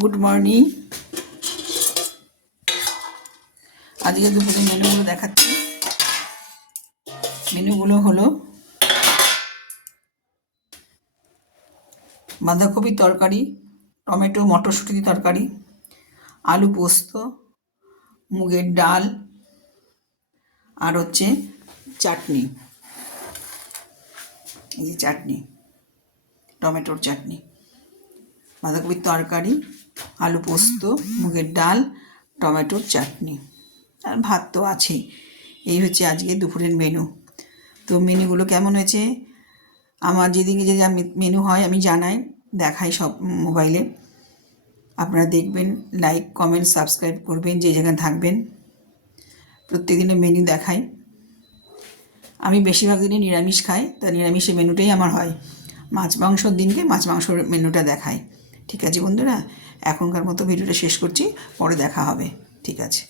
Good morning. আজকে দুপুরে মেনুগুলো দেখাচ্ছি। মেনুগুলো হলো বাঁধাকপির তরকারি, টমেটো মটরশুঁটি তরকারি, আলু পোস্ত, মুগের ডাল, আর হচ্ছে চাটনি। এই যে চাটনি, টমেটোর চাটনি, বাঁধাকপির তরকারি, আলু পোস্ত, মুগের ডাল, টমেটোর চাটনি, আর ভাত তো আছেই। এই হচ্ছে আজকে দুপুরের মেনু। তো মেনুগুলো কেমন হয়েছে, আমার যেদিকে যে মেনু হয় আমি জানাই, দেখাই সব মোবাইলে। আপনারা দেখবেন, লাইক কমেন্ট সাবস্ক্রাইব করবেন যে যেখানে থাকবেন। প্রত্যেকদিনের মেনু দেখাই। আমি বেশিরভাগ দিনই নিরামিষ খাই, তা নিরামিষের মেনুটাই আমার হয়। মাছ মাংসর দিনকে মাছ মাংসর মেনুটা দেখাই। ঠিক আছে বন্ধুরা, এখনকার মতো ভিডিওটা শেষ করছি, পরে দেখা হবে। ঠিক আছে।